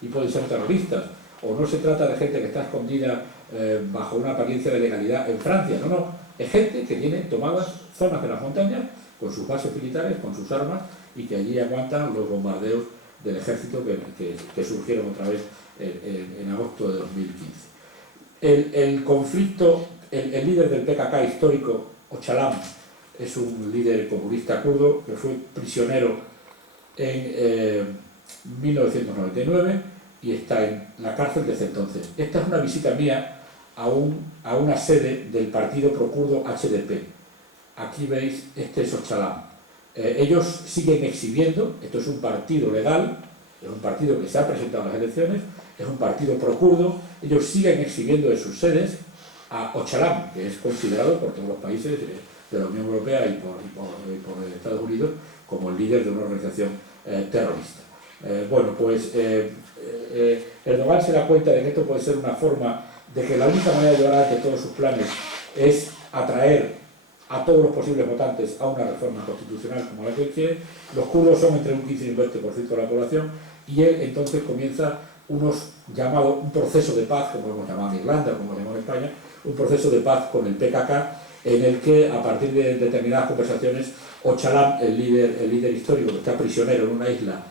y pueden ser terroristas, o no se trata de gente que está escondida bajo una apariencia de legalidad en Francia, no, es gente que tiene tomadas zonas de las montañas con sus bases militares, con sus armas, y que allí aguantan los bombardeos del ejército que surgieron otra vez en agosto de 2015. El conflicto, el líder del PKK histórico, Öcalan, es un líder comunista kurdo que fue prisionero en 1999 y está en la cárcel desde entonces. Esta es una visita mía a una sede del partido prokurdo HDP. Aquí veis, este es Öcalan. Ellos siguen exhibiendo, esto es un partido legal, es un partido que se ha presentado en las elecciones, es un partido prokurdo, ellos siguen exhibiendo en sus sedes a Öcalan, que es considerado por todos los países de la Unión Europea y por Estados Unidos como el líder de una organización terrorista. Bueno, pues Erdogan se da cuenta de que esto puede ser una forma de que la única manera de llevar adelante todos sus planes es atraer a todos los posibles votantes a una reforma constitucional como la que él quiere. Los kurdos son entre un 15 y un 20% de la población, y él entonces comienza un proceso de paz, como hemos llamado en Irlanda, como hemos llamado en España, un proceso de paz con el PKK, en el que a partir de determinadas conversaciones, Öcalan, el líder histórico que está prisionero en una isla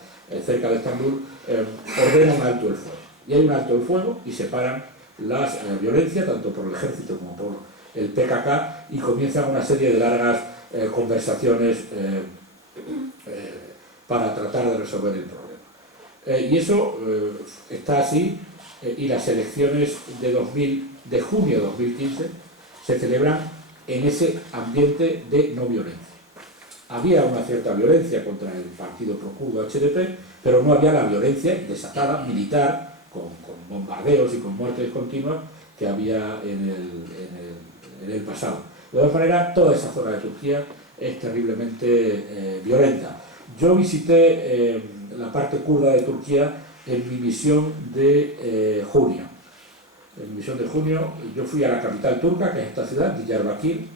cerca de Estambul, ordena un alto el fuego. Y hay un alto el fuego y se paran las violencias, tanto por el ejército como por el PKK, y comienzan una serie de largas conversaciones para tratar de resolver el problema. Y eso está así, y las elecciones de junio de 2015 se celebran en ese ambiente de no violencia. Había una cierta violencia contra el partido prokurdo HDP, pero no había la violencia desatada, militar, con bombardeos y con muertes continuas que había en el pasado. De todas maneras, toda esa zona de Turquía es terriblemente violenta. Yo visité la parte kurda de Turquía en mi misión de junio. En mi misión de junio yo fui a la capital turca, que es esta ciudad, Diyarbakir.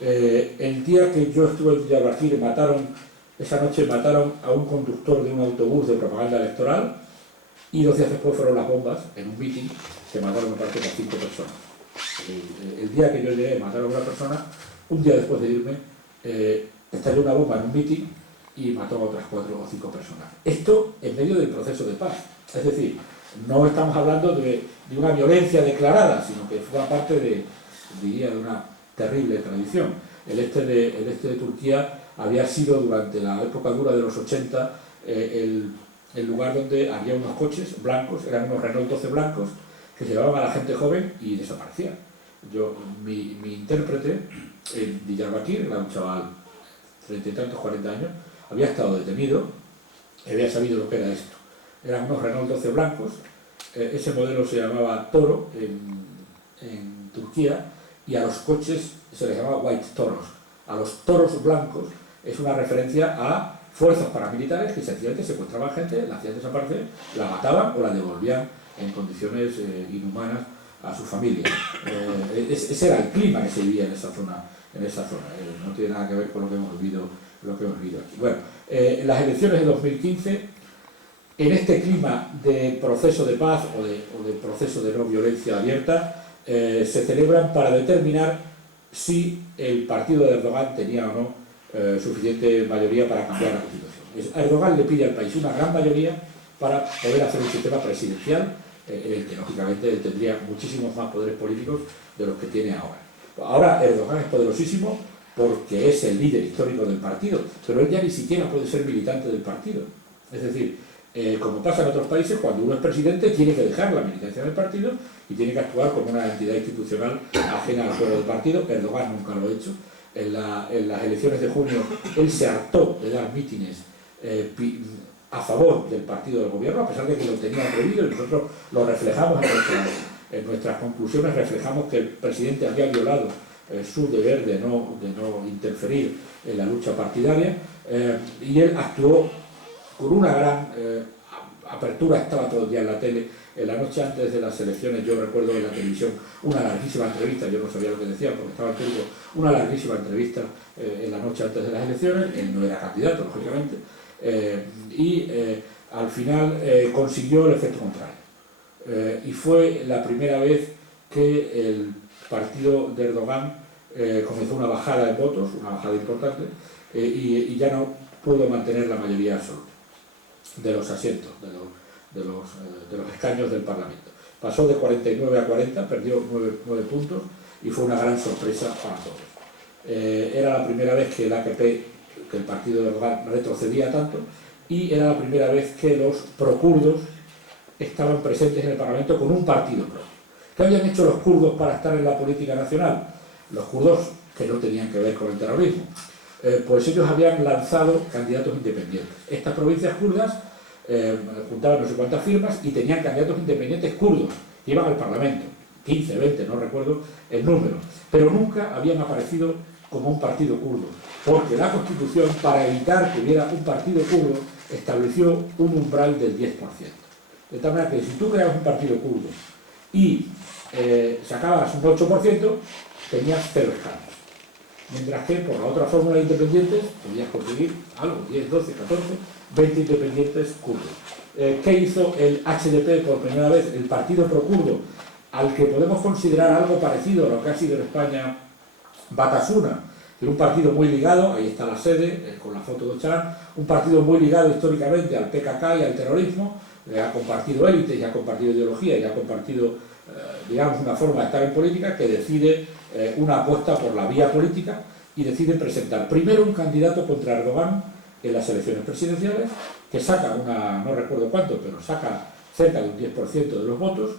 El día que yo estuve en Diyarbakir, esa noche mataron a un conductor de un autobús de propaganda electoral, y 2 días después fueron las bombas en un mitin que mataron, me parece, a 5 personas. El día que yo llegué mataron a una persona, un día después de irme estalló una bomba en un mitin y mató a otras 4 o 5 personas. Esto en medio del proceso de paz. Es decir, no estamos hablando de una violencia declarada, sino que forma parte de una terrible tradición. El este de Turquía había sido, durante la época dura de los 80, el lugar donde había unos coches blancos, eran unos Renault 12 blancos, que llevaban a la gente joven y desaparecían. Mi intérprete en Diyarbakir, era un chaval 30 y tantos, 40 años, había estado detenido y había sabido lo que era esto. Eran unos Renault 12 blancos, ese modelo se llamaba Toro en Turquía, y a los coches se les llamaba White Toros. A los toros blancos es una referencia a fuerzas paramilitares que sencillamente secuestraban gente, la hacían desaparecer, la mataban o la devolvían en condiciones inhumanas a su familia. Ese era el clima que se vivía en esa zona. No tiene nada que ver con lo que hemos vivido aquí. Bueno, las elecciones de 2015, en este clima de proceso de paz o de proceso de no violencia abierta, se celebran para determinar si el partido de Erdogan tenía o no suficiente mayoría para cambiar la Constitución. Erdogan le pide al país una gran mayoría para poder hacer un sistema presidencial en el que, lógicamente, él tendría muchísimos más poderes políticos de los que tiene ahora. Ahora Erdogan es poderosísimo porque es el líder histórico del partido, pero él ya ni siquiera puede ser militante del partido. Es decir, como pasa en otros países, cuando uno es presidente tiene que dejar la militancia del partido y tiene que actuar como una entidad institucional ajena al fuero del partido. Erdogan nunca lo ha hecho. En las elecciones de junio él se hartó de dar mítines a favor del partido del gobierno, a pesar de que lo tenía prohibido, y nosotros lo reflejamos en nuestras conclusiones, reflejamos que el presidente había violado su deber de no interferir en la lucha partidaria, y él actuó con una gran apertura. Estaba todo el día en la tele. En la noche antes de las elecciones, yo recuerdo en la televisión una larguísima entrevista, yo no sabía lo que decía porque estaba en turco, una larguísima entrevista en la noche antes de las elecciones. Él no era candidato, lógicamente, y al final consiguió el efecto contrario. Y fue la primera vez que el partido de Erdogan comenzó una bajada de votos, una bajada importante, y ya no pudo mantener la mayoría absoluta de los asientos, de los escaños del Parlamento. Pasó de 49 a 40, perdió 9 puntos y fue una gran sorpresa para todos. Era la primera vez que el AKP, que el partido de Erdogan, retrocedía tanto, y era la primera vez que los prokurdos estaban presentes en el Parlamento con un partido propio. ¿Qué habían hecho los kurdos para estar en la política nacional? Los kurdos, que no tenían que ver con el terrorismo, pues ellos habían lanzado candidatos independientes. Estas provincias kurdas juntaban no sé cuántas firmas y tenían candidatos independientes kurdos que iban al Parlamento, 15, 20, no recuerdo el número, pero nunca habían aparecido como un partido kurdo, porque la Constitución, para evitar que hubiera un partido kurdo, estableció un umbral del 10%. De tal manera que si tú creabas un partido kurdo y sacabas un 8%, tenías 0 escaños. Mientras que por la otra fórmula de independientes podías conseguir algo, 10, 12, 14, 20 independientes kurdos. ¿Qué hizo el HDP por primera vez? El partido pro-kurdo, al que podemos considerar algo parecido a lo que ha sido en España Batasuna, que era un partido muy ligado, ahí está la sede, con la foto de Öcalan, un partido muy ligado históricamente al PKK y al terrorismo, ha compartido élites, ya ha compartido ideología, ya ha compartido, digamos, una forma de estar en política, que decide una apuesta por la vía política y decide presentar primero un candidato contra Erdogan en las elecciones presidenciales, que saca no recuerdo cuánto, pero saca cerca de un 10% de los votos,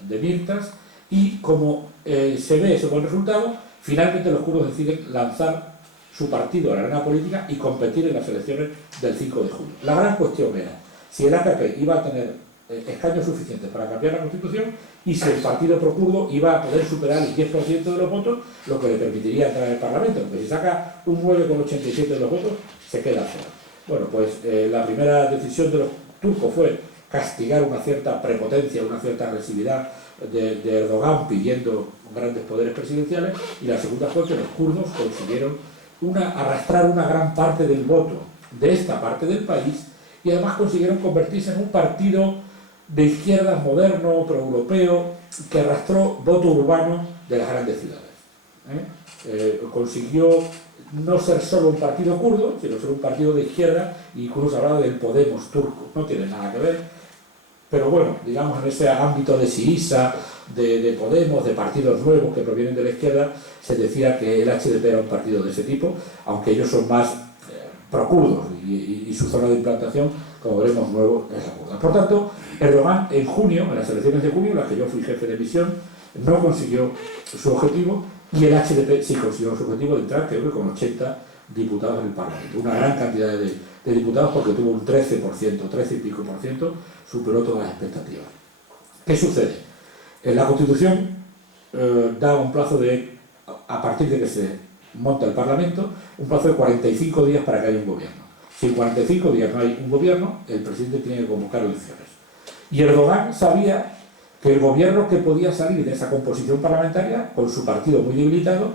de Mirtas, y como se ve ese buen resultado, finalmente los kurdos deciden lanzar su partido a la arena política y competir en las elecciones del 5 de julio. La gran cuestión era si el AKP iba a tener escaños suficientes para cambiar la Constitución y si el partido pro-kurdo iba a poder superar el 10% de los votos, lo que le permitiría entrar en el Parlamento, porque si saca un 9,87% de los votos, se queda fuera. Bueno, pues la primera decisión de los turcos fue castigar una cierta prepotencia, una cierta agresividad de Erdogan pidiendo grandes poderes presidenciales, y la segunda fue que los kurdos consiguieron arrastrar una gran parte del voto de esta parte del país, y además consiguieron convertirse en un partido de izquierdas moderno, proeuropeo, que arrastró voto urbano de las grandes ciudades. Consiguió no ser solo un partido kurdo, sino ser un partido de izquierda, incluso hablaba del Podemos turco, no tiene nada que ver, pero bueno, digamos en ese ámbito de Syriza, de Podemos, de partidos nuevos que provienen de la izquierda, se decía que el HDP era un partido de ese tipo, aunque ellos son más pro-kurdos y su zona de implantación, como veremos nuevo, es la kurda. Por tanto, Erdogan en junio, en las elecciones de junio, en las que yo fui jefe de misión, no consiguió su objetivo, y el HDP sí consiguió su objetivo de entrar, creo que con 80 diputados en el Parlamento. Una gran cantidad de diputados, porque tuvo un 13%, 13 y pico por ciento, superó todas las expectativas. ¿Qué sucede? La Constitución da un plazo a partir de que se monta el Parlamento, un plazo de 45 días para que haya un gobierno. Si en 45 días no hay un gobierno, el presidente tiene que convocar elecciones. Y Erdogan sabía que el gobierno que podía salir de esa composición parlamentaria, con su partido muy debilitado,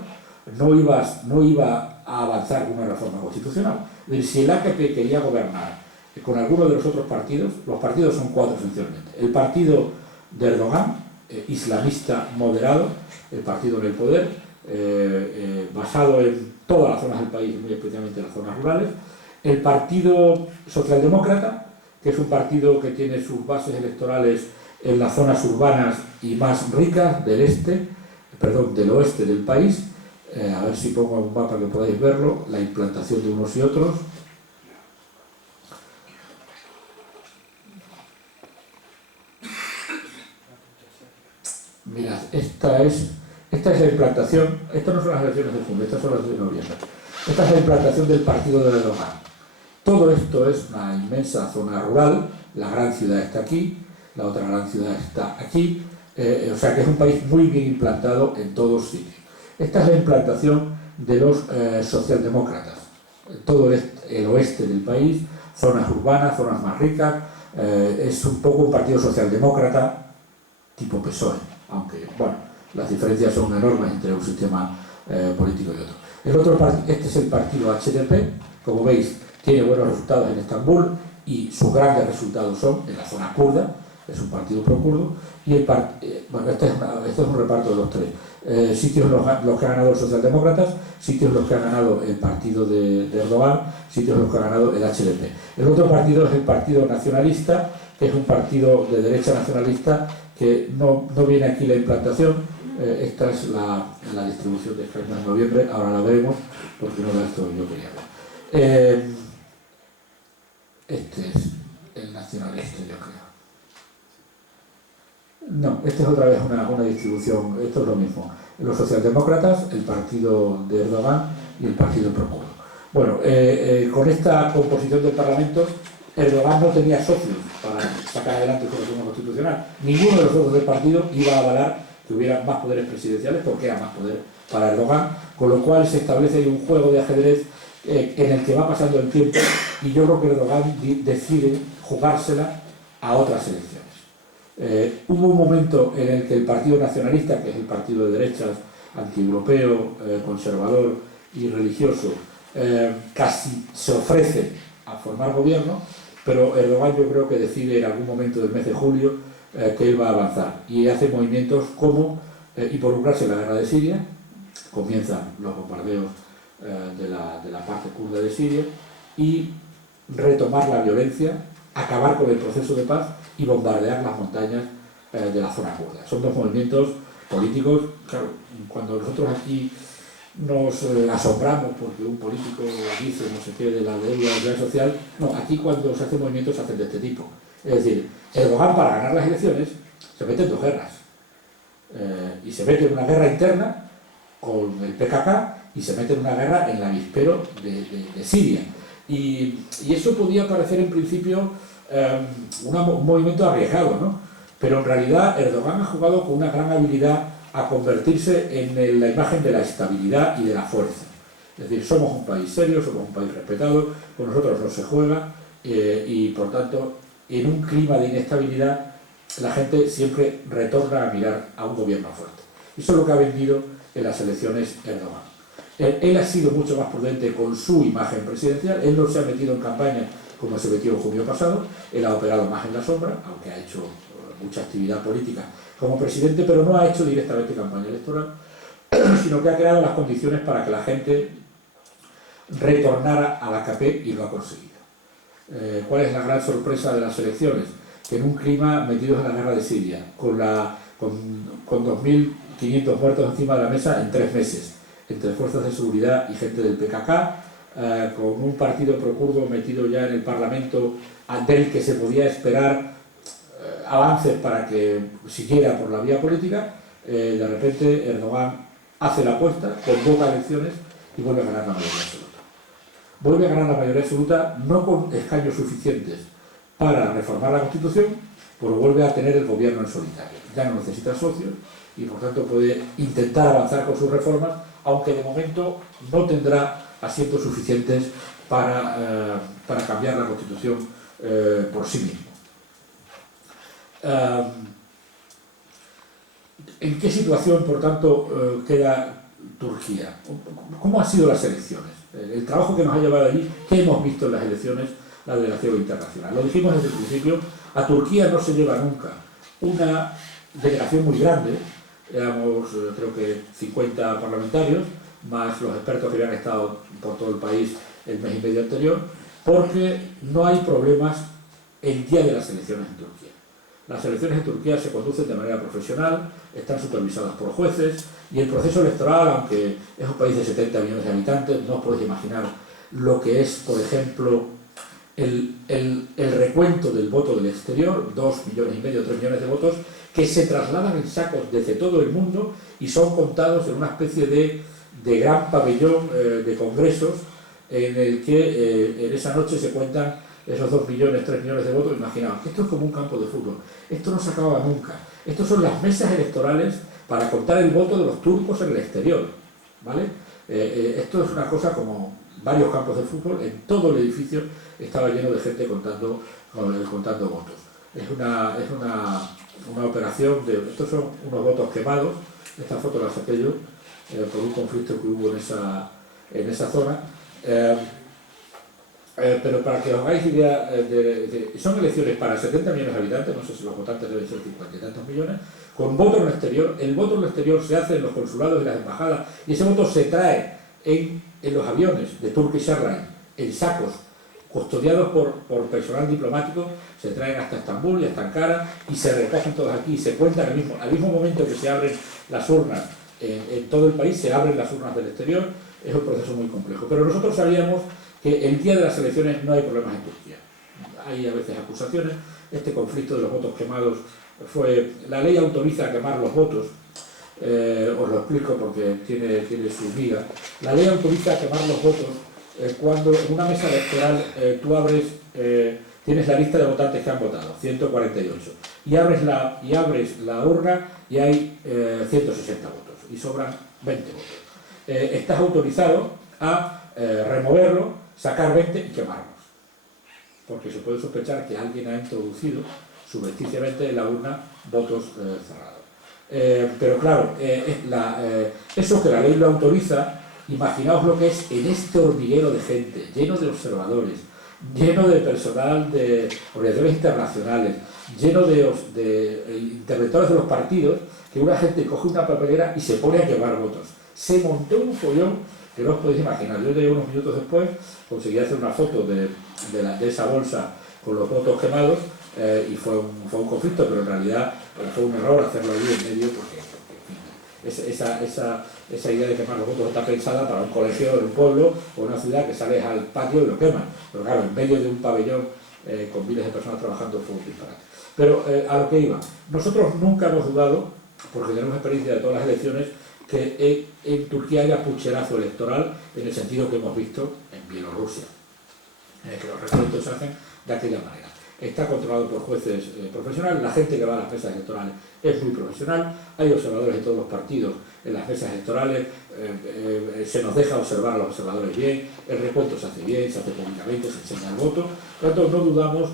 no iba a avanzar con una reforma constitucional. Es decir, si el AKP quería gobernar con alguno de los otros partidos, los partidos son 4 esencialmente. El partido de Erdogan, islamista moderado, el partido en el poder, basado en todas las zonas del país, muy especialmente en las zonas rurales. El Partido Socialdemócrata, que es un partido que tiene sus bases electorales en las zonas urbanas y más ricas del oeste del país. A ver si pongo un mapa que podáis verlo, la implantación de unos y otros. Mirad, esta es la implantación, estas no son las elecciones de junio, estas son las de noviembre. Esta es la implantación del partido de Erdogan. Todo esto es una inmensa zona rural, la gran ciudad está aquí, la otra gran ciudad está aquí, o sea que es un país muy bien implantado en todos sitios. Esta es la implantación de los socialdemócratas, todo el oeste del país, zonas urbanas, zonas más ricas, es un poco un partido socialdemócrata tipo PSOE, aunque, bueno, las diferencias son enormes entre un sistema político y otro. Este es el partido HDP, como veis, tiene buenos resultados en Estambul, y sus grandes resultados son en la zona kurda, es un partido pro-kurdo, y bueno, este es un reparto de los tres. Sitios los que ha ganado los socialdemócratas, sitios los que ha ganado el partido de Erdogan, sitios los que ha ganado el HDP. El otro partido es el Partido Nacionalista, que es un partido de derecha nacionalista que no viene aquí la implantación. Esta es la distribución de escaños en noviembre, ahora la veremos, porque no era esto que yo quería ver. Este es el nacionalista, yo creo. No, esta es otra vez una distribución, esto es lo mismo. Los socialdemócratas, el partido de Erdogan y el partido pro-kurdo. Bueno, con esta composición del Parlamento, Erdogan no tenía socios para sacar adelante su reforma constitucional. Ninguno de los socios del partido iba a avalar que hubiera más poderes presidenciales, porque era más poder para Erdogan, con lo cual se establece ahí un juego de ajedrez en el que va pasando el tiempo, y yo creo que Erdogan decide jugársela a otras elecciones. Hubo un momento en el que el Partido Nacionalista, que es el partido de derechas, antieuropeo, conservador y religioso, casi se ofrece a formar gobierno, pero Erdogan yo creo que decide en algún momento del mes de julio que él va a avanzar, y hace movimientos como involucrarse en la guerra de Siria. Comienzan los bombardeos de la parte kurda de Siria, y retomar la violencia, acabar con el proceso de paz y bombardear las montañas de la zona kurda. Son dos movimientos políticos. Claro, cuando nosotros aquí nos asombramos porque un político dice no sé qué de la deuda social, no, aquí cuando se hacen movimientos se hacen de este tipo. Es decir, Erdogan, para ganar las elecciones, se mete en dos guerras. Y se mete en una guerra interna con el PKK, y se mete en una guerra en el avispero de Siria. Y eso podía parecer en principio un movimiento arriesgado, ¿no? Pero en realidad Erdogan ha jugado con una gran habilidad a convertirse en la imagen de la estabilidad y de la fuerza. Es decir, somos un país serio, somos un país respetado, con nosotros no se juega, y por tanto, en un clima de inestabilidad, la gente siempre retorna a mirar a un gobierno fuerte. Eso es lo que ha vendido en las elecciones Erdogan. Él ha sido mucho más prudente con su imagen presidencial. Él no se ha metido en campaña como se metió en junio pasado. Él ha operado más en la sombra, aunque ha hecho mucha actividad política como presidente, pero no ha hecho directamente campaña electoral, sino que ha creado las condiciones para que la gente retornara a la AKP, y lo ha conseguido. ¿Cuál es la gran sorpresa de las elecciones? Que en un clima metidos en la guerra de Siria, con 2.500 muertos encima de la mesa en 3 meses, entre fuerzas de seguridad y gente del PKK, con un partido pro-kurdo metido ya en el Parlamento, del que se podía esperar avances para que siguiera por la vía política, de repente Erdogan hace la apuesta, convoca elecciones y vuelve a ganar la mayoría absoluta. Vuelve a ganar la mayoría absoluta, no con escaños suficientes para reformar la Constitución, pero vuelve a tener el gobierno en solitario. Ya no necesita socios y por tanto puede intentar avanzar con sus reformas, aunque de momento no tendrá asientos suficientes para cambiar la Constitución por sí mismo. ¿En qué situación, por tanto, queda Turquía? ¿Cómo han sido las elecciones? El trabajo que nos ha llevado allí, ¿qué hemos visto en las elecciones, la delegación internacional? Lo dijimos desde el principio, a Turquía no se lleva nunca una delegación muy grande, éramos creo que 50 parlamentarios, más los expertos que habían estado por todo el país el mes y medio anterior, porque no hay problemas el día de las elecciones en Turquía. Las elecciones en Turquía se conducen de manera profesional, están supervisadas por jueces, y el proceso electoral, aunque es un país de 70 millones de habitantes, no os podéis imaginar lo que es, por ejemplo, el recuento del voto del exterior, 2,5 millones, 3 millones de votos, que se trasladan en sacos desde todo el mundo y son contados en una especie de gran pabellón de congresos, en el que en esa noche se cuentan esos 2 millones, 3 millones de votos. Imaginaos, esto es como un campo de fútbol, esto no se acaba nunca. Estos son las mesas electorales para contar el voto de los turcos en el exterior, ¿vale? Esto es una cosa como varios campos de fútbol. En todo el edificio estaba lleno de gente contando votos. Es una operación estos son unos votos quemados. Esta foto la saqué yo por un conflicto que hubo en esa zona. pero para que os hagáis idea, son elecciones para 70 millones de habitantes, no sé si los votantes deben ser 50 y tantos millones, con voto en el exterior. El voto en el exterior se hace en los consulados y las embajadas, y ese voto se trae en los aviones de Turkish Airlines, en sacos, custodiados por personal diplomático, se traen hasta Estambul y hasta Ankara, y se recogen todos aquí, y se cuentan al mismo momento que se abren las urnas en todo el país, se abren las urnas del exterior. Es un proceso muy complejo. Pero nosotros sabíamos que el día de las elecciones no hay problemas en Turquía. Hay a veces acusaciones. Este conflicto de los votos quemados fue... La ley autoriza a quemar los votos. Os lo explico porque tiene su miga. La ley autoriza a quemar los votos cuando en una mesa electoral tú tienes la lista de votantes que han votado, 148, y abres la urna y hay 160 votos, y sobran 20 votos. Estás autorizado a removerlo, sacar 20 y quemarlos, porque se puede sospechar que alguien ha introducido subrepticiamente en la urna votos cerrados. Pero claro, eso que la ley lo autoriza, imaginaos lo que es en este hormiguero de gente, lleno de observadores, lleno de personal de organizaciones internacionales, lleno de interventores de los partidos, que una gente coge una papelera y se pone a quemar votos. Se montó un follón que no os podéis imaginar. Yo llegué unos minutos después, conseguí hacer una foto de esa bolsa con los votos quemados, y fue un conflicto, pero en realidad fue un error hacerlo ahí en medio, porque esa idea de quemar los votos está pensada para un colegio de un pueblo o una ciudad que sales al patio y lo queman. Pero claro, en medio de un pabellón con miles de personas trabajando fue un disparate. Pero a lo que iba, nosotros nunca hemos dudado, porque tenemos experiencia de todas las elecciones, que en Turquía haya pucherazo electoral en el sentido que hemos visto en Bielorrusia, que los recuentos se hacen de aquella manera. Está controlado por jueces profesionales, la gente que va a las mesas electorales es muy profesional, hay observadores de todos los partidos en las mesas electorales, se nos deja observar a los observadores bien, el recuento se hace bien, se hace públicamente, se enseña el voto, por lo tanto no dudamos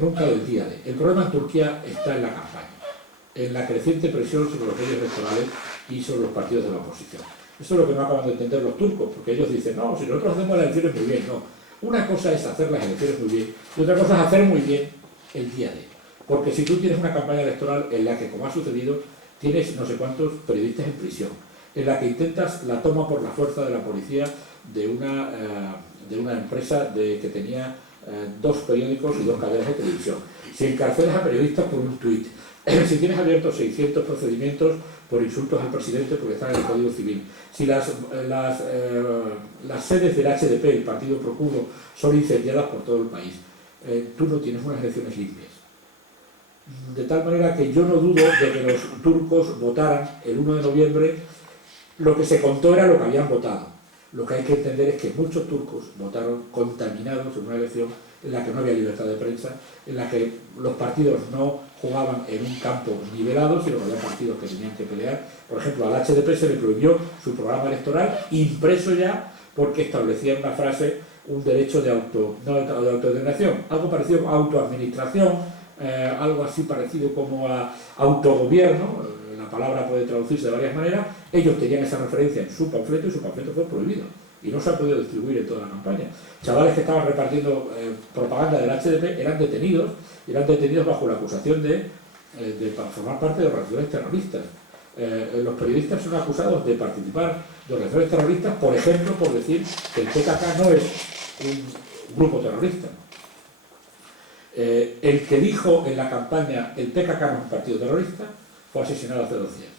nunca del día de. El problema en Turquía está en la campaña, en la creciente presión sobre los medios electorales y sobre los partidos de la oposición. Eso es lo que no acaban de entender los turcos, porque ellos dicen, no, si nosotros hacemos las elecciones muy bien, no. Una cosa es hacer las elecciones muy bien y otra cosa es hacer muy bien el día de. Porque si tú tienes una campaña electoral en la que, como ha sucedido, tienes no sé cuántos periodistas en prisión, en la que intentas la toma por la fuerza de la policía de una empresa que tenía 2 periódicos y 2 cadenas de televisión, si encarcelas a periodistas por un tuit, si tienes abiertos 600 procedimientos por insultos al presidente porque están en el Código Civil, si las sedes del HDP, el partido Procuro, son incendiadas por todo el país, tú no tienes unas elecciones limpias. De tal manera que yo no dudo de que los turcos votaran el 1 de noviembre, lo que se contó era lo que habían votado. Lo que hay que entender es que muchos turcos votaron contaminados en una elección en la que no había libertad de prensa, en la que los partidos no jugaban en un campo nivelado, sino que había partidos que tenían que pelear. Por ejemplo, al HDP se le prohibió su programa electoral, impreso ya, porque establecía en una frase un derecho de autodeterminación, algo parecido a autoadministración, algo así parecido como a autogobierno. La palabra puede traducirse de varias maneras. Ellos tenían esa referencia en su panfleto y su panfleto fue prohibido y no se ha podido distribuir en toda la campaña. Chavales que estaban repartiendo propaganda del HDP eran detenidos bajo la acusación de formar parte de organizaciones terroristas. Los periodistas son acusados de participar de organizaciones terroristas, por ejemplo, por decir que el PKK no es un grupo terrorista. El que dijo en la campaña el PKK no es un partido terrorista fue asesinado hace 2 días.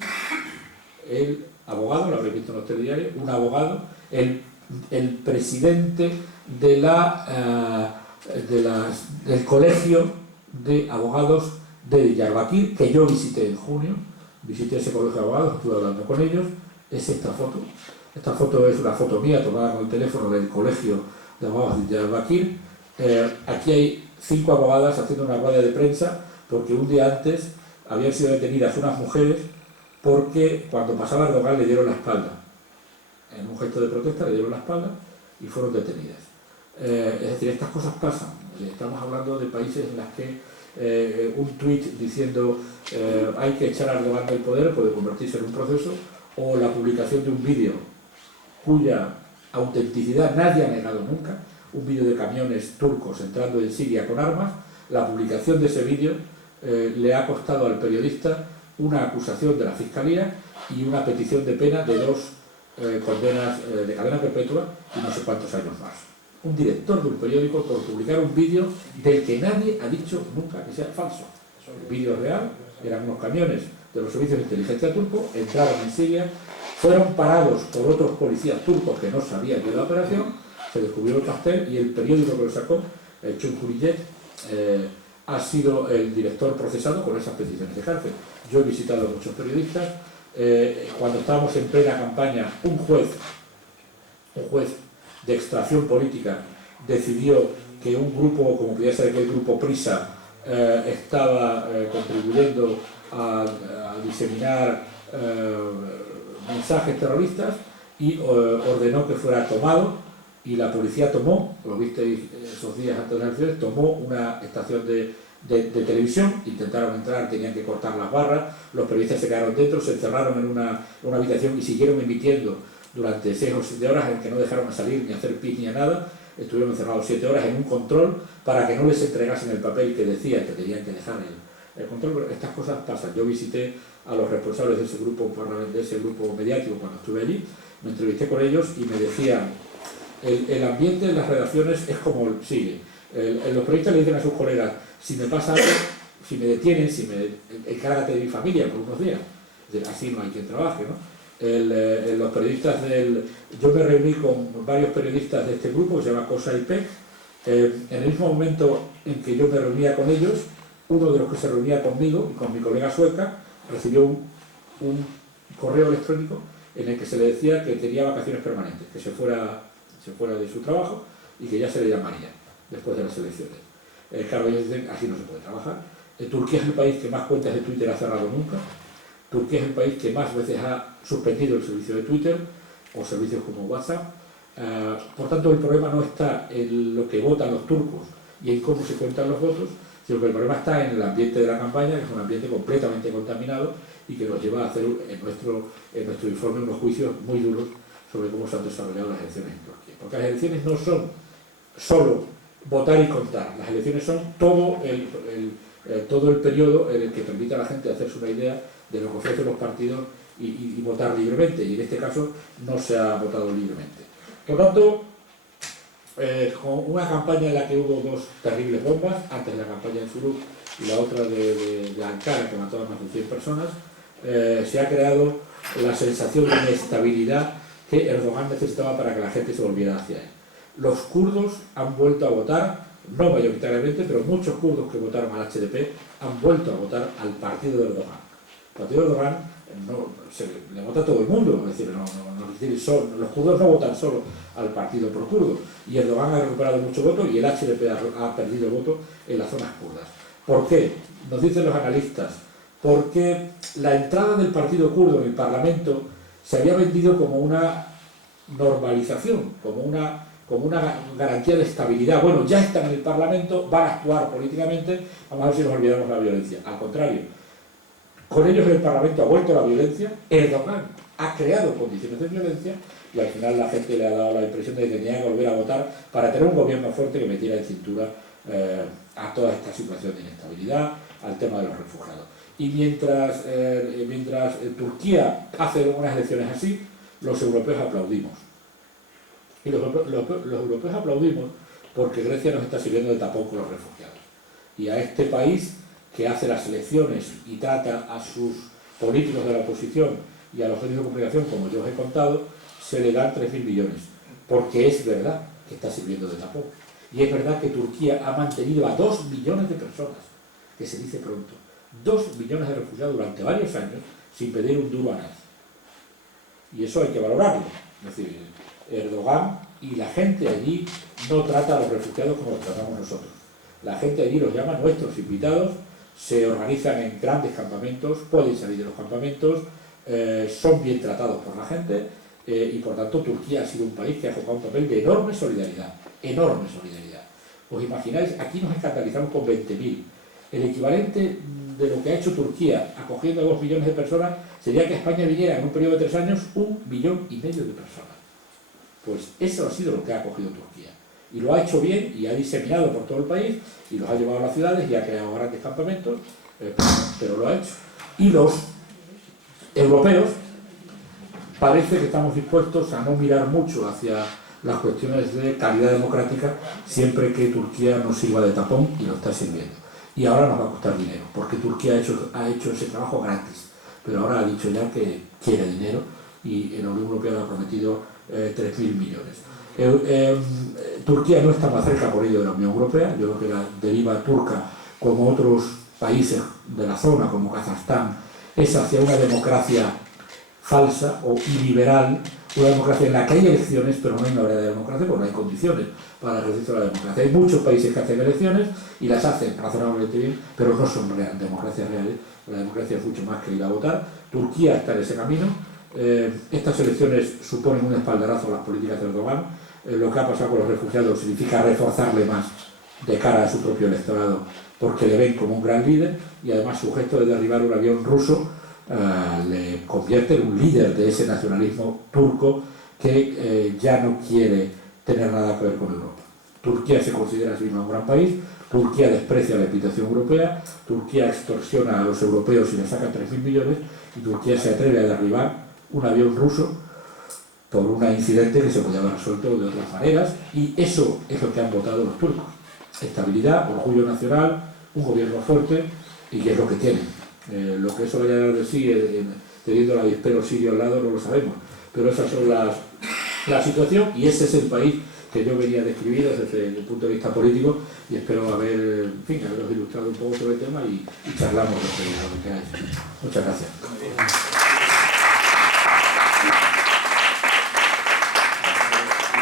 El abogado, lo habréis visto en los telediarios, un abogado, el presidente del colegio de abogados de Diyarbakir, que yo visité en junio, visité ese colegio de abogados, estuve hablando con ellos, es esta foto. Esta foto es una foto mía tomada con el teléfono del colegio de abogados de Diyarbakir. Aquí hay 5 abogadas haciendo una rueda de prensa porque un día antes habían sido detenidas unas mujeres porque cuando pasaba Erdogan le dieron la espalda. En un gesto de protesta le dieron la espalda y fueron detenidas. Es decir, estas cosas pasan. Estamos hablando de países en los que un tuit diciendo hay que echar a Erdogan del poder puede convertirse en un proceso, o la publicación de un vídeo cuya autenticidad nadie ha negado nunca. un vídeo de camiones turcos entrando en Siria con armas. La publicación de ese vídeo le ha costado al periodista una acusación de la Fiscalía y una petición de pena de 2 condenas de cadena perpetua y no sé cuántos años más. Un director de un periódico por publicar un vídeo del que nadie ha dicho nunca que sea falso. El vídeo real, eran unos camiones de los servicios de inteligencia turcos, entraron en Siria, fueron parados por otros policías turcos que no sabían de la operación, se descubrió el cartel y el periódico que lo sacó, el Cumhuriyet, ha sido el director procesado con esas peticiones de cárcel. Yo he visitado a muchos periodistas. Cuando estábamos en plena campaña, un juez de extracción política decidió que un grupo, como podía ser aquel grupo Prisa, estaba contribuyendo a diseminar mensajes terroristas y ordenó que fuera tomado, y la policía tomó, lo visteis esos días antes de las elecciones, tomó una estación de televisión, intentaron entrar, tenían que cortar las barras, los periodistas se quedaron dentro, se encerraron en una habitación y siguieron emitiendo durante 6 o 7 horas en que no dejaron salir ni hacer pis ni a nada. Estuvieron encerrados 7 horas en un control para que no les entregasen el papel que decía que tenían que dejar el control. Pero estas cosas pasan. Yo visité a los responsables de ese grupo mediático cuando estuve allí, me entrevisté con ellos y me decían: el ambiente en las redacciones es como sigue. Los periodistas le dicen a sus colegas: si me pasa algo, si me detienen, encárgate de mi familia por unos días. Es decir, así no hay quien trabaje, ¿no? Los periodistas yo me reuní con varios periodistas de este grupo que se llama Cosa y Pec. En el mismo momento en que yo me reunía con ellos, uno de los que se reunía conmigo y con mi colega sueca recibió un correo electrónico en el que se le decía que tenía vacaciones permanentes, que se fuera de su trabajo y que ya se le llamaría después de las elecciones. Claro, ellos dicen: así no se puede trabajar. Turquía es el país que más cuentas de Twitter ha cerrado nunca. Turquía es el país que más veces ha suspendido el servicio de Twitter o servicios como WhatsApp. Por tanto, el problema no está en lo que votan los turcos y en cómo se cuentan los votos, sino que el problema está en el ambiente de la campaña, que es un ambiente completamente contaminado y que nos lleva a hacer en nuestro informe unos juicios muy duros sobre cómo se han desarrollado las elecciones en Turquía. Porque las elecciones no son solo votar y contar, las elecciones son todo el periodo en el que permite a la gente hacerse una idea de lo que ofrecen los partidos y votar libremente, y en este caso no se ha votado libremente. Por tanto, con una campaña en la que hubo 2 terribles bombas, antes de la campaña de Suruk y la otra de Ankara, que mató a más de 100 personas, se ha creado la sensación de inestabilidad que Erdogan necesitaba para que la gente se volviera hacia él. Los kurdos han vuelto a votar, no mayoritariamente, pero muchos kurdos que votaron al HDP han vuelto a votar al partido de Erdogan. El partido de Erdogan le vota a todo el mundo, es decir, los kurdos no votan solo al partido pro-kurdo, y Erdogan ha recuperado mucho voto y el HDP ha perdido voto en las zonas kurdas. ¿Por qué? Nos dicen los analistas, porque la entrada del partido kurdo en el Parlamento se había vendido como una normalización, como una garantía de estabilidad. Bueno, ya están en el Parlamento, van a actuar políticamente, vamos a ver si nos olvidamos de la violencia. Al contrario, con ellos en el Parlamento ha vuelto la violencia, Erdogan ha creado condiciones de violencia y al final la gente le ha dado la impresión de que tenía que volver a votar para tener un gobierno fuerte que metiera en cintura a toda esta situación de inestabilidad, al tema de los refugiados. Y mientras Turquía hace unas elecciones así, los europeos aplaudimos. Y los europeos aplaudimos porque Grecia nos está sirviendo de tapón con los refugiados. Y a este país que hace las elecciones y trata a sus políticos de la oposición y a los medios de comunicación, como yo os he contado, se le dan 3.000 millones. Porque es verdad que está sirviendo de tapón. Y es verdad que Turquía ha mantenido a 2 millones de personas, que se dice pronto, 2 millones de refugiados durante varios años sin pedir un duro a nadie. Y eso hay que valorarlo. Es decir, Erdogan y la gente allí no trata a los refugiados como los tratamos nosotros. La gente allí los llama nuestros invitados, se organizan en grandes campamentos, pueden salir de los campamentos, son bien tratados por la gente y por tanto Turquía ha sido un país que ha jugado un papel de enorme solidaridad, enorme solidaridad. ¿Os imagináis? Aquí nos escandalizamos con 20.000. El equivalente de lo que ha hecho Turquía acogiendo a 2 millones de personas sería que España viniera en un periodo de 3 años 1,5 millones de personas. Pues eso ha sido lo que ha acogido Turquía. Y lo ha hecho bien y ha diseminado por todo el país y los ha llevado a las ciudades y ha creado grandes campamentos, pero lo ha hecho. Y los europeos parece que estamos dispuestos a no mirar mucho hacia las cuestiones de calidad democrática siempre que Turquía nos sirva de tapón, y lo está sirviendo. Y ahora nos va a costar dinero, porque Turquía ha hecho ese trabajo gratis, pero ahora ha dicho ya que quiere dinero y la Unión Europea le ha prometido 3.000 millones. Turquía no está más cerca por ello de la Unión Europea. Yo creo que la deriva turca, como otros países de la zona, como Kazajstán, es hacia una democracia falsa o iliberal, una democracia en la que hay elecciones, pero no hay una verdadera democracia porque no hay condiciones para el ejercicio de la democracia. Hay muchos países que hacen elecciones y las hacen razonablemente bien, pero no son democracias reales. La democracia es mucho más que ir a votar. Turquía está en ese camino. Estas elecciones suponen un espaldarazo a las políticas de Erdogan. Lo que ha pasado con los refugiados significa reforzarle más de cara a su propio electorado, porque le ven como un gran líder, y además su gesto de derribar un avión ruso le convierte en un líder de ese nacionalismo turco que ya no quiere tener nada que ver con Europa. Turquía se considera a sí misma un gran país, Turquía desprecia la invitación europea, Turquía extorsiona a los europeos y le saca 3.000 millones, y Turquía se atreve a derribar un avión ruso por un incidente que se podía haber resuelto de otras maneras, y eso es lo que han votado los turcos. Estabilidad, orgullo nacional, un gobierno fuerte, y que es lo que tienen. Lo que eso vaya a dar de sí, teniendo el avispero sirio al lado, no lo sabemos, pero esas son la situación, y ese es el país que yo venía a describir desde el punto de vista político, y espero haberos ilustrado un poco sobre el tema y charlamos de lo que hay. Muchas gracias.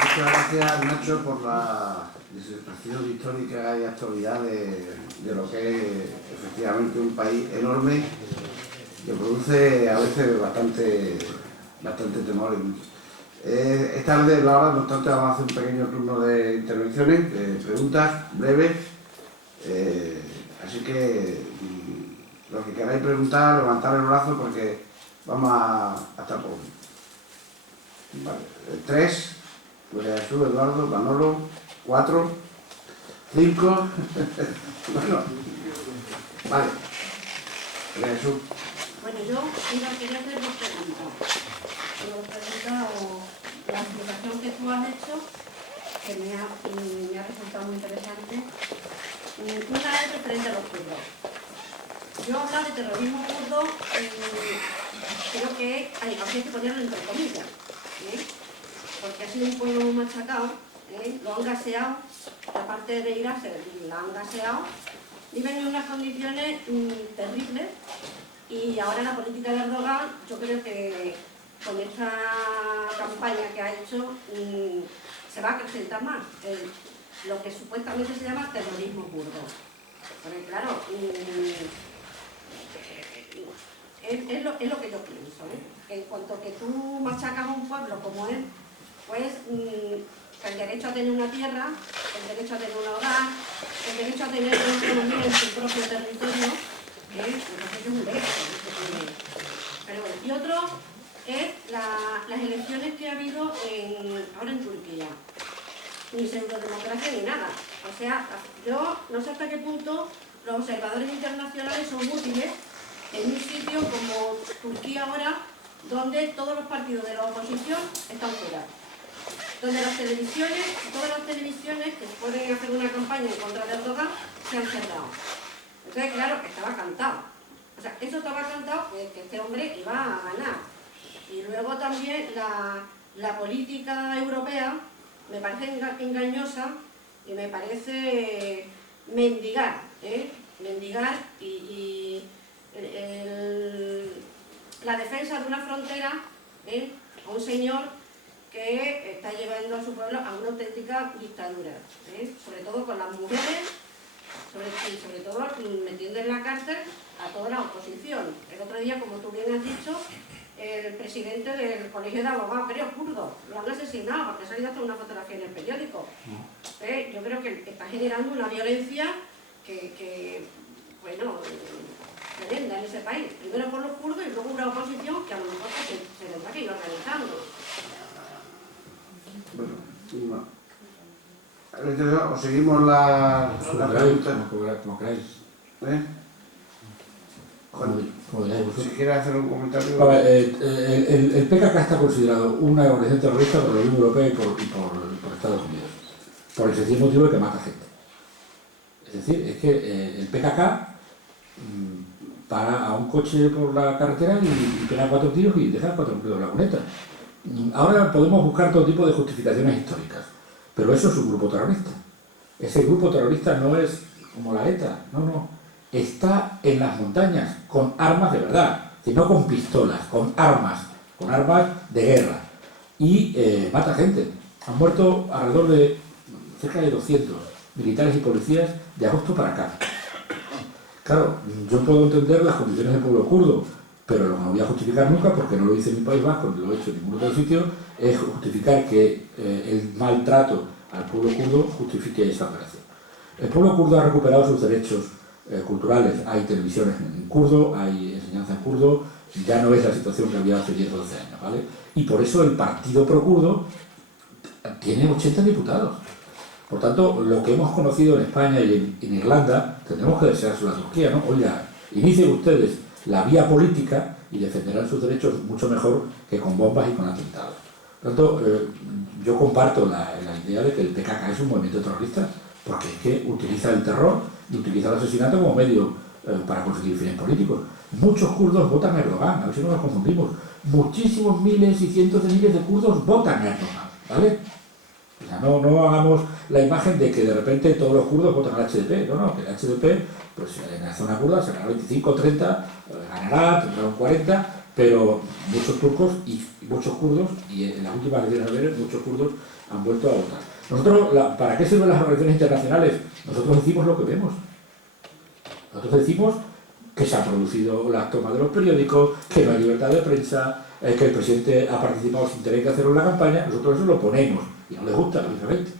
Muchas gracias, Nacho, por la disertación histórica y actualidad de lo que es efectivamente un país enorme que produce a veces bastante temor. Es tarde la hora, no obstante, vamos a hacer un pequeño turno de intervenciones, de preguntas breves. Así que los que queráis preguntar, levantar el brazo porque vamos a estar por... Vale. 3, María Jesús, Eduardo, Manolo, 4, 5, bueno, vale. María Jesús. Bueno, yo quería hacer dos preguntas. La explicación que tú has hecho, que me ha resultado muy interesante. Una es referente a los kurdos. Yo hablo de terrorismo kurdo, creo que habría que ponerlo entre comillas, porque ha sido un pueblo machacado, lo han gaseado, la parte de Irak la han gaseado, viven en unas condiciones terribles, y ahora la política de Erdogan, yo creo que con esta campaña que ha hecho se va a acrecentar más lo que supuestamente se llama terrorismo kurdo. Porque claro, es lo que yo pienso, que en cuanto que tú machacas a un pueblo como él, pues el derecho a tener una tierra, el derecho a tener un hogar, el derecho a tener una autonomía en su propio territorio, entonces es un derecho. Pero bueno, y otro es las elecciones que ha habido ahora en Turquía. Ni pseudodemocracia ni nada. O sea, yo no sé hasta qué punto los observadores internacionales son útiles en un sitio como Turquía ahora, donde todos los partidos de la oposición están fuera. Donde las televisiones, todas las televisiones que pueden hacer una campaña en contra de Erdogan, se han cerrado. Entonces, claro, estaba cantado. O sea, eso estaba cantado que este hombre iba a ganar. Y luego también la política europea me parece engañosa y me parece mendigar, mendigar y la defensa de una frontera a un señor que está llevando a su pueblo a una auténtica dictadura, sobre todo con las mujeres, sobre todo metiendo en la cárcel a toda la oposición. El otro día, como tú bien has dicho, el presidente del colegio de abogados, creo, kurdo, lo han asesinado porque ha salido hasta una fotografía en el periódico. Yo creo que está generando una violencia que bueno, tremenda en ese país. Primero por los kurdos y luego una oposición que a lo mejor se tendrá que ir organizando. Bueno, ¿O seguimos la pregunta? Como queráis. ¿Eh? Como digáis vosotros. Si quieres hacer un comentario. A ver, el PKK está considerado una organización terrorista por la Unión Europea y por Estados Unidos, por el sencillo motivo de que mata gente. Es decir, es que el PKK para a un coche por la carretera y pega 4 tiros y deja 4 tiros en la cuneta. Ahora podemos buscar todo tipo de justificaciones históricas, pero eso es un grupo terrorista. Ese grupo terrorista no es como la ETA, no. Está en las montañas con armas de verdad, que no con pistolas, con armas de guerra. Y mata gente. Han muerto alrededor de cerca de 200 militares y policías de agosto para acá. Claro, yo puedo entender las condiciones del pueblo kurdo, pero no lo voy a justificar nunca porque no lo hice en mi País Vasco, ni lo he hecho en ningún otro sitio, es justificar que el maltrato al pueblo kurdo justifique esa operación. El pueblo kurdo ha recuperado sus derechos culturales, hay televisiones en kurdo, hay enseñanza en kurdo, ya no es la situación que había hace 10 o 12 años, ¿vale? Y por eso el partido pro-kurdo tiene 80 diputados. Por tanto, lo que hemos conocido en España y en Irlanda, tendremos que deseárselo a Turquía, ¿no? Oiga, inicien ustedes la vía política y defenderán sus derechos mucho mejor que con bombas y con atentados. Por tanto, yo comparto la idea de que el PKK es un movimiento terrorista, porque es que utiliza el terror y utiliza el asesinato como medio para conseguir fines políticos. Muchos kurdos votan a Erdogan, a ver si no nos confundimos. Muchísimos miles y cientos de miles de kurdos votan a Erdogan, ¿vale? O sea, no hagamos la imagen de que de repente todos los kurdos votan al HDP, no, que el HDP, pues en la zona kurda sacará 25, 30, ganará, tendrá un 40, pero muchos turcos y muchos kurdos, y en las últimas elecciones de Berlín, muchos kurdos han vuelto a votar. Nosotros, ¿para qué sirven las organizaciones internacionales? Nosotros decimos lo que vemos. Nosotros decimos que se ha producido la toma de los periódicos, que no hay libertad de prensa, que el presidente ha participado sin tener que hacerlo en la campaña. Nosotros eso lo ponemos y no les gusta, lógicamente.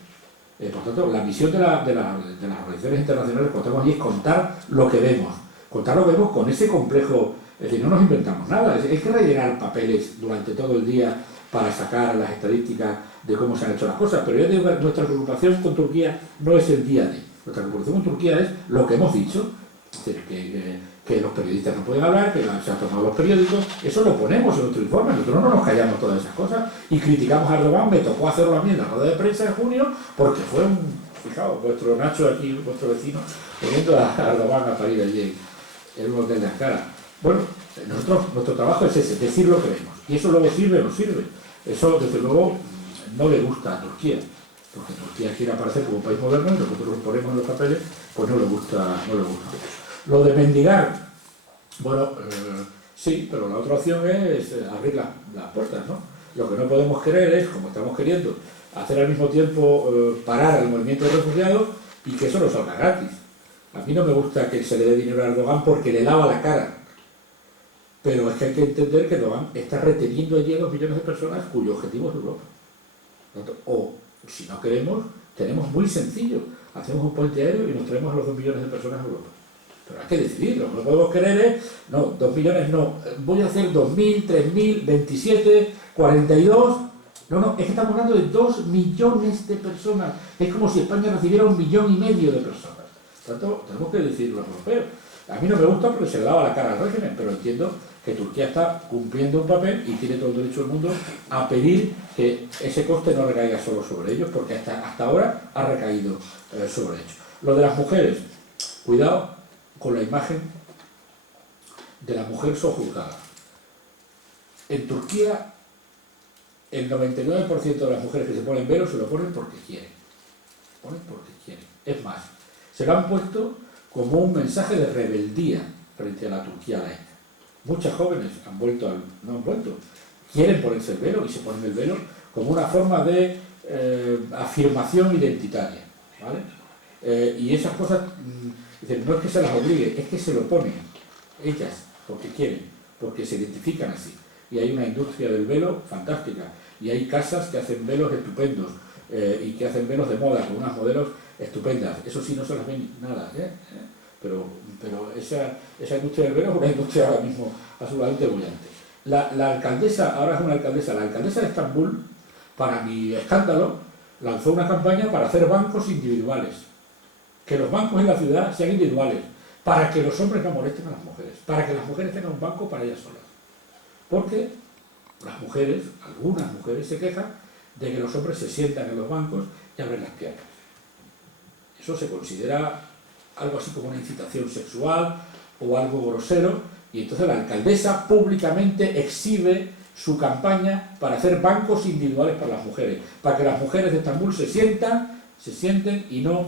Por tanto, la misión de las organizaciones internacionales cuando estamos allí es contar lo que vemos. Contar lo que vemos con ese complejo, es decir, no nos inventamos nada, es que rellenar papeles durante todo el día para sacar las estadísticas de cómo se han hecho las cosas, pero yo digo que nuestra preocupación con Turquía no es el día a día. Nuestra preocupación con Turquía es lo que hemos dicho, es decir, que los periodistas no pueden hablar, que se han tomado los periódicos, eso lo ponemos en nuestro informe, nosotros no nos callamos todas esas cosas y criticamos a Erdogan. Me tocó hacerlo a mí en la rueda de prensa en junio porque fue fijaos, vuestro Nacho aquí, vuestro vecino, poniendo a Erdogan a parir allí en un hotel de Ankara. Bueno, nuestro trabajo es ese, decir lo que vemos, y eso luego sirve o no sirve. Eso, desde luego, no le gusta a Turquía, porque Turquía quiere aparecer como un país moderno y nosotros lo ponemos en los papeles, pues no le gusta mucho. Lo de mendigar, bueno, sí, pero la otra opción es abrir las puertas, ¿no? Lo que no podemos querer es, como estamos queriendo, hacer al mismo tiempo parar el movimiento de refugiados y que eso no salga gratis. A mí no me gusta que se le dé dinero a Erdogan porque le lava la cara. Pero es que hay que entender que Erdogan está reteniendo allí a 2 millones de personas cuyo objetivo es Europa. O, si no queremos, tenemos muy sencillo. Hacemos un puente aéreo y nos traemos a los 2 millones de personas a Europa. Pero hay que decidirlo. Lo que podemos querer es, no, 2 millones no. Voy a hacer 2.000, 3.000, 27, 42... No, es que estamos hablando de 2 millones de personas. Es como si España recibiera 1,5 millones de personas. Por tanto, tenemos que decidirlo los europeos. A mí no me gusta porque se le lava la cara al régimen, pero entiendo que Turquía está cumpliendo un papel y tiene todo el derecho del mundo a pedir que ese coste no recaiga solo sobre ellos, porque hasta ahora ha recaído sobre ellos. Lo de las mujeres, cuidado con la imagen de la mujer sojuzgada. En Turquía, el 99% de las mujeres que se ponen velo se lo ponen porque quieren. Se ponen porque quieren. Es más, se lo han puesto como un mensaje de rebeldía frente a la Turquía laica. Muchas jóvenes quieren ponerse el velo y se ponen el velo como una forma de afirmación identitaria, ¿vale? Y esas cosas, no es que se las obligue, es que se lo ponen ellas, porque quieren, porque se identifican así. Y hay una industria del velo fantástica, y hay casas que hacen velos estupendos, y que hacen velos de moda, con unas modelos estupendas. Eso sí, no se las ven nada, pero esa industria del velo es una industria ahora mismo absolutamente bullante. La alcaldesa, ahora es una alcaldesa, la alcaldesa de Estambul, para mi escándalo, lanzó una campaña para hacer bancos individuales, que los bancos en la ciudad sean individuales, para que los hombres no molesten a las mujeres, para que las mujeres tengan un banco para ellas solas. Porque las mujeres, algunas mujeres se quejan de que los hombres se sientan en los bancos y abren las piernas. Eso se considera algo así como una incitación sexual o algo grosero, y entonces la alcaldesa públicamente exhibe su campaña para hacer bancos individuales para las mujeres, para que las mujeres de Estambul se sienten y no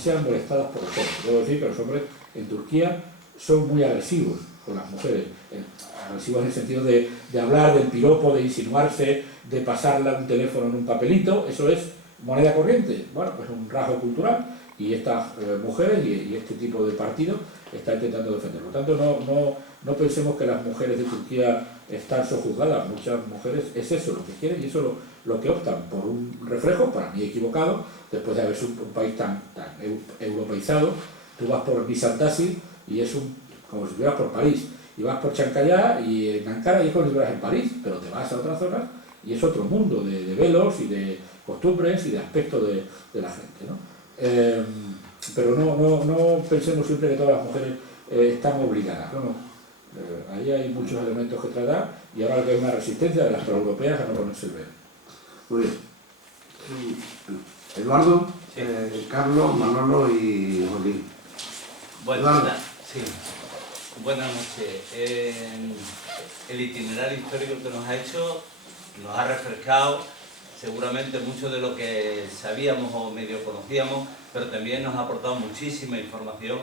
sean molestadas por los hombres. Debo decir que los hombres en Turquía son muy agresivos con las mujeres, agresivos en el sentido de hablar del piropo, de insinuarse, de pasarle un teléfono en un papelito. Eso es moneda corriente. Bueno, pues un rasgo cultural, y estas mujeres y este tipo de partido está intentando defenderlo. Por tanto, no pensemos que las mujeres de Turquía están sojuzgadas. Muchas mujeres es eso lo que quieren, y eso lo que optan por un reflejo, para mí equivocado, después de haber sido un país tan europeizado. Tú vas por Nişantaşı y es como si estuvieras por París, y vas por Chancayá y en Ankara y es como si estuvieras en París, pero te vas a otras zonas y es otro mundo de velos y de costumbres y de aspecto de la gente, ¿no? Pero no pensemos siempre que todas las mujeres están obligadas, no. Ahí hay muchos elementos que tratar, y ahora que hay una resistencia de las proeuropeas a no ponerse el velo. Muy bien. Eduardo, sí. Carlos, Manolo y Joaquín. Bueno, sí. Buenas noches. El itinerario histórico que nos ha hecho nos ha refrescado seguramente mucho de lo que sabíamos o medio conocíamos, pero también nos ha aportado muchísima información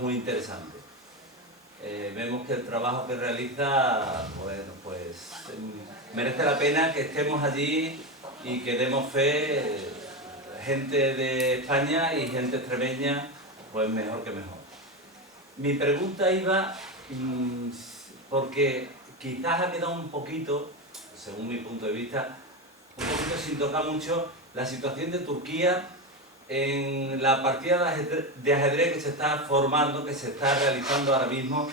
muy interesante. Vemos que el trabajo que realiza, bueno, pues merece la pena que estemos allí y que demos fe, gente de España y gente extremeña, pues mejor que mejor. Mi pregunta iba, porque quizás ha quedado un poquito, según mi punto de vista, un poquito sin tocar mucho la situación de Turquía en la partida de ajedrez que se está formando, que se está realizando ahora mismo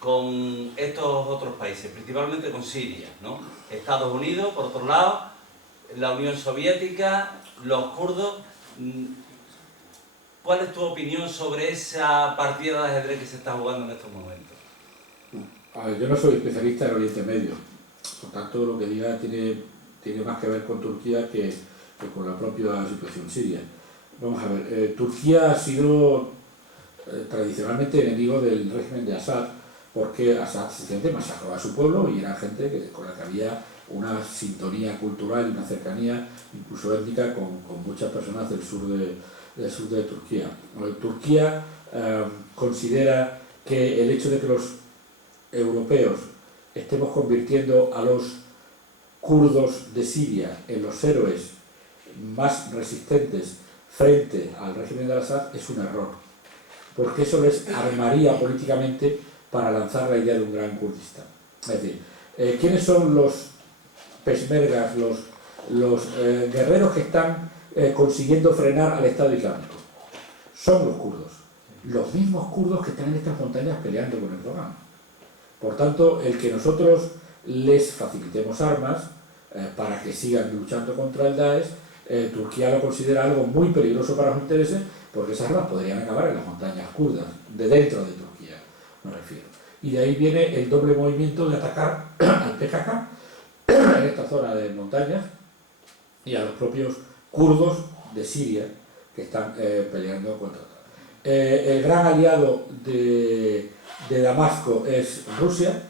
con estos otros países, principalmente con Siria, ¿no? Estados Unidos, por otro lado, la Unión Soviética, los kurdos. ¿Cuál es tu opinión sobre esa partida de ajedrez que se está jugando en estos momentos? A ver, yo no soy especialista en Oriente Medio, por tanto lo que diga tiene más que ver con Turquía que con la propia situación siria. Vamos a ver, Turquía ha sido tradicionalmente enemigo del régimen de Assad, porque Assad sencillamente masacró a su pueblo y era gente con la que había una sintonía cultural y una cercanía, incluso étnica, con muchas personas del sur de Turquía. Turquía considera que el hecho de que los europeos estemos convirtiendo a los kurdos de Siria en los héroes más resistentes frente al régimen de Assad es un error, porque eso les armaría políticamente para lanzar la idea de un gran Kurdistán. Es decir, ¿quiénes son los peshmergas, los guerreros que están consiguiendo frenar al Estado Islámico? Son los kurdos, los mismos kurdos que están en estas montañas peleando con Erdogan. Por tanto, el que nosotros les facilitemos armas para que sigan luchando contra el Daesh, Turquía lo considera algo muy peligroso para sus intereses, porque esas armas podrían acabar en las montañas kurdas, de dentro de Turquía, me refiero. Y de ahí viene el doble movimiento de atacar al PKK en esta zona de montañas y a los propios kurdos de Siria que están peleando contra el gran aliado de Damasco es Rusia.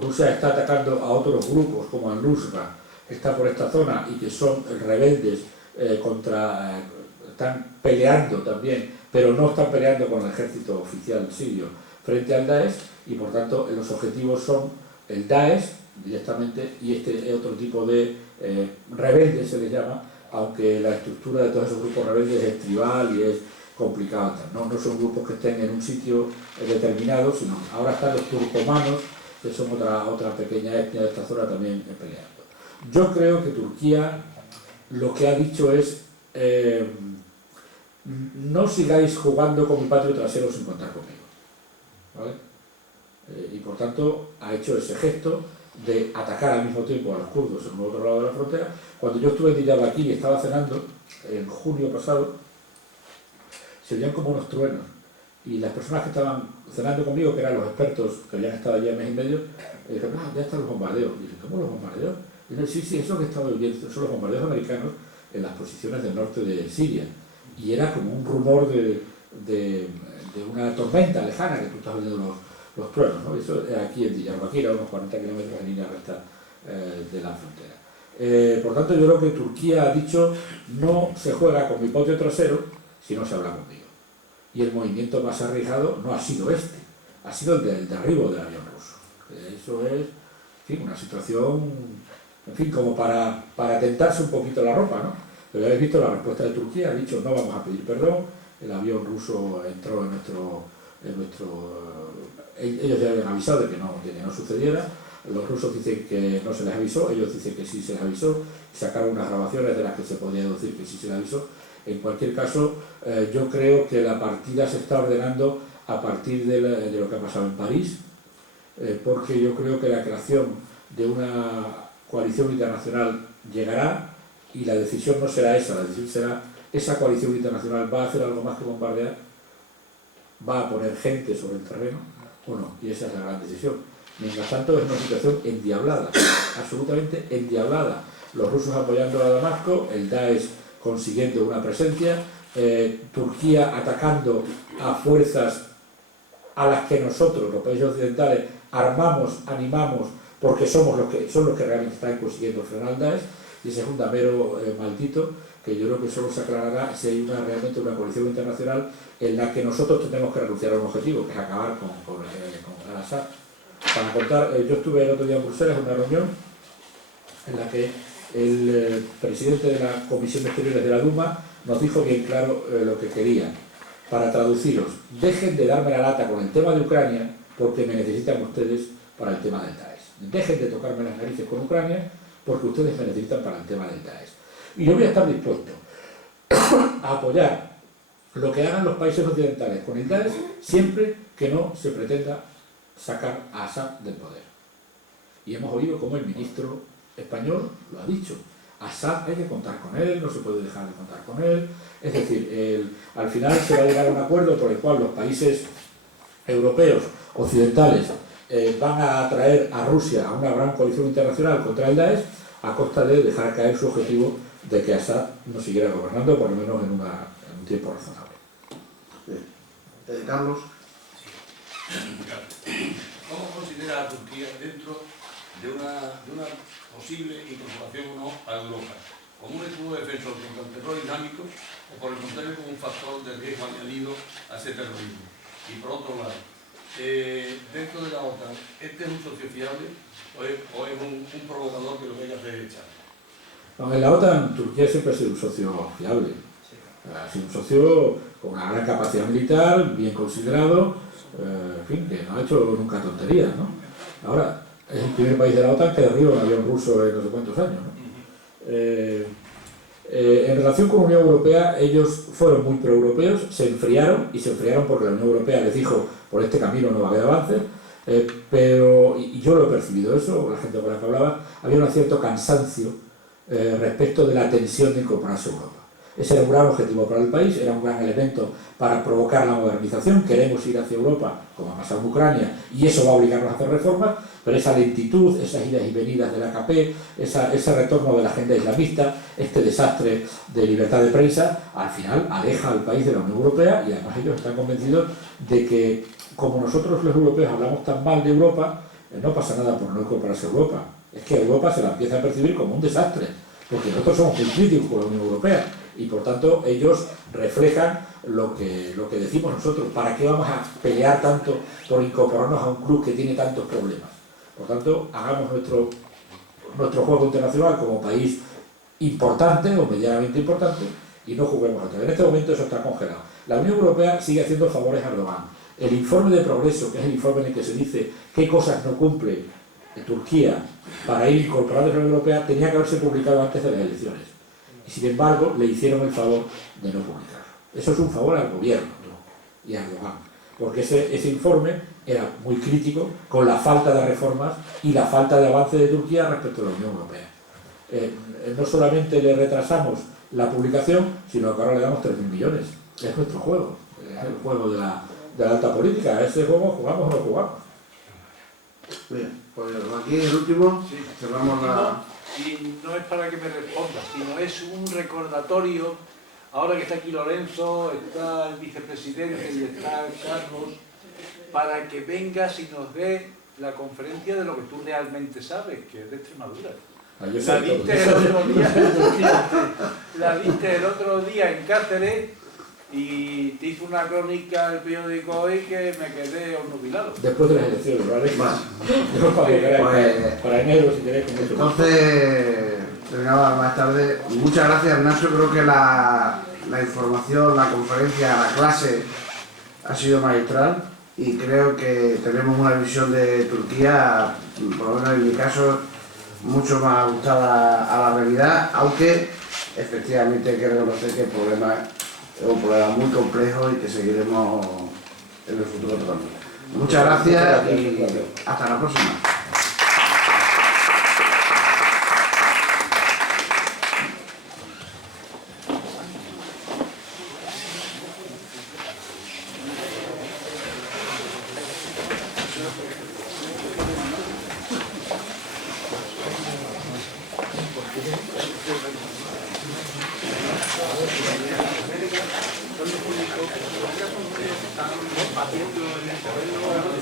Rusia está atacando a otros grupos como Al-Nusra, que está por esta zona y que son rebeldes están peleando también, pero no están peleando con el ejército oficial sirio frente al Daesh, y por tanto los objetivos son el Daesh directamente y este otro tipo de rebeldes se les llama, aunque la estructura de todos esos grupos rebeldes es tribal y es complicado. No son grupos que estén en un sitio determinado, sino ahora están los turcomanos, que son otra pequeña etnia de esta zona también peleando. Yo creo que Turquía lo que ha dicho es no sigáis jugando con mi patio trasero sin contar conmigo, ¿vale? Y por tanto ha hecho ese gesto de atacar al mismo tiempo a los kurdos en el otro lado de la frontera. Cuando yo estuve en Diyarbakir y estaba cenando, en junio pasado, se oían como unos truenos. Y las personas que estaban cenando conmigo, que eran los expertos que habían estado allí mes y medio, dijeron, ya están los bombardeos. Y dije, ¿cómo los bombardeos? Y dijeron, sí, eso que estaba oyendo, son los bombardeos americanos en las posiciones del norte de Siria. Y era como un rumor de una tormenta lejana, que tú estás oyendo los truenos, ¿no? Eso es aquí en Diyarbakir, a unos 40 kilómetros de línea recta de la frontera. Por tanto, yo creo que Turquía ha dicho, no se juega con mi potio trasero si no se habla conmigo. Y el movimiento más arriesgado no ha sido este, ha sido el del derribo del avión ruso. Eso es, en fin, una situación, en fin, como para tentarse un poquito la ropa, ¿no? Pero ya habéis visto la respuesta de Turquía, ha dicho no vamos a pedir perdón, el avión ruso entró en nuestro ellos ya habían avisado de que no sucediera, los rusos dicen que no se les avisó, ellos dicen que sí se les avisó, sacaron unas grabaciones de las que se podía deducir que sí se les avisó. En cualquier caso, yo creo que la partida se está ordenando a partir de lo que ha pasado en París, porque yo creo que la creación de una coalición internacional llegará y la decisión no será esa, la decisión será esa coalición internacional va a hacer algo más que bombardear, va a poner gente sobre el terreno o no, y esa es la gran decisión. Mientras tanto es una situación endiablada, absolutamente endiablada. Los rusos apoyando a Damasco, el Daesh consiguiendo una presencia, Turquía atacando a fuerzas a las que nosotros, los países occidentales, armamos, animamos, porque son los que realmente están consiguiendo frenar al Daesh, y ese es un damero maldito que yo creo que solo se aclarará si hay realmente una coalición internacional en la que nosotros tenemos que renunciar a un objetivo, que es acabar con Al-Assad. Para contar, yo estuve el otro día en Bruselas en una reunión en la que el presidente de la Comisión de Exteriores de la Duma nos dijo bien claro lo que quería. Para traduciros, dejen de darme la lata con el tema de Ucrania porque me necesitan ustedes para el tema del Daesh. Dejen de tocarme las narices con Ucrania porque ustedes me necesitan para el tema del Daesh. Y yo voy a estar dispuesto a apoyar lo que hagan los países occidentales con el Daesh siempre que no se pretenda sacar a Assad del poder. Y hemos oído cómo el ministro español lo ha dicho. Assad hay que contar con él, no se puede dejar de contar con él. Es decir, al final se va a llegar a un acuerdo por el cual los países europeos, occidentales, van a atraer a Rusia a una gran coalición internacional contra el Daesh a costa de dejar caer su objetivo de que Assad no siguiera gobernando, por lo menos en un tiempo razonable. Carlos. ¿Cómo considera a Turquía dentro de una posible incorporación o no a Europa? ¿Como un escudo defensor contra el terror islámico o por el contrario como un factor de riesgo añadido a ese terrorismo? Y por otro lado, dentro de la OTAN, ¿este es un socio fiable o es un provocador que lo que hay que hacer es echar? En la OTAN, Turquía siempre ha sido un socio fiable. Ha sido un socio con una gran capacidad militar, bien considerado, en fin, que no ha hecho nunca tonterías, ¿no? Ahora, es el primer país de la OTAN que derriba un avión ruso en no sé cuántos años, ¿no? En relación con la Unión Europea, ellos fueron muy proeuropeos, se enfriaron porque la Unión Europea les dijo por este camino no va a haber avances, pero, y yo lo he percibido eso, la gente con la que hablaba, había un cierto cansancio respecto de la tensión de incorporarse a Europa. Ese era un gran objetivo para el país, era un gran elemento para provocar la modernización. Queremos ir hacia Europa, como ha pasado en Ucrania, y eso va a obligarnos a hacer reformas, pero esa lentitud, esas idas y venidas del AKP, ese retorno de la agenda islamista, este desastre de libertad de prensa, al final aleja al país de la Unión Europea, y además ellos están convencidos de que, como nosotros los europeos hablamos tan mal de Europa, no pasa nada por no incorporarse a Europa. Es que Europa se la empieza a percibir como un desastre, porque nosotros somos muy críticos con la Unión Europea, y por tanto ellos reflejan lo que decimos nosotros. ¿Para qué vamos a pelear tanto por incorporarnos a un club que tiene tantos problemas? Por tanto, hagamos nuestro juego internacional como país importante o medianamente importante y no juguemos a todo. En este momento eso está congelado. La Unión Europea sigue haciendo favores a Erdogan. El informe de progreso, que es el informe en el que se dice qué cosas no cumple Turquía para ir incorporando a la Unión Europea, tenía que haberse publicado antes de las elecciones. Y sin embargo, le hicieron el favor de no publicarlo. Eso es un favor al gobierno y a Erdogan. porque ese informe era muy crítico con la falta de reformas y la falta de avance de Turquía respecto a la Unión Europea. No solamente le retrasamos la publicación, sino que ahora le damos 3.000 millones. Es nuestro juego, es el juego de la alta política. A ese juego jugamos o no jugamos. Bien, pues aquí el último, Sí. cerramos la... Y no es para que me responda, sino es un recordatorio, ahora que está aquí Lorenzo, está el vicepresidente y está Carlos, para que vengas y nos dé la conferencia de lo que tú realmente sabes, que es de Extremadura. Yo La sé diste todo. el otro día, la diste el otro día en Cáceres y te hizo una crónica el periódico hoy que me quedé obnubilado. Después de las elecciones, ¿vale? Vale. Yo Pues- para enero, si queréis, con mucho gusto. Entonces, terminaba más tarde. Muchas gracias, Nacho. Creo que la información, la conferencia, la clase ha sido magistral y creo que tenemos una visión de Turquía, por lo menos en mi caso, mucho más ajustada a la realidad, aunque efectivamente hay que reconocer que el problema es un problema muy complejo y que seguiremos en el futuro tratando. Muchas gracias y hasta la próxima. Haciendo en el terreno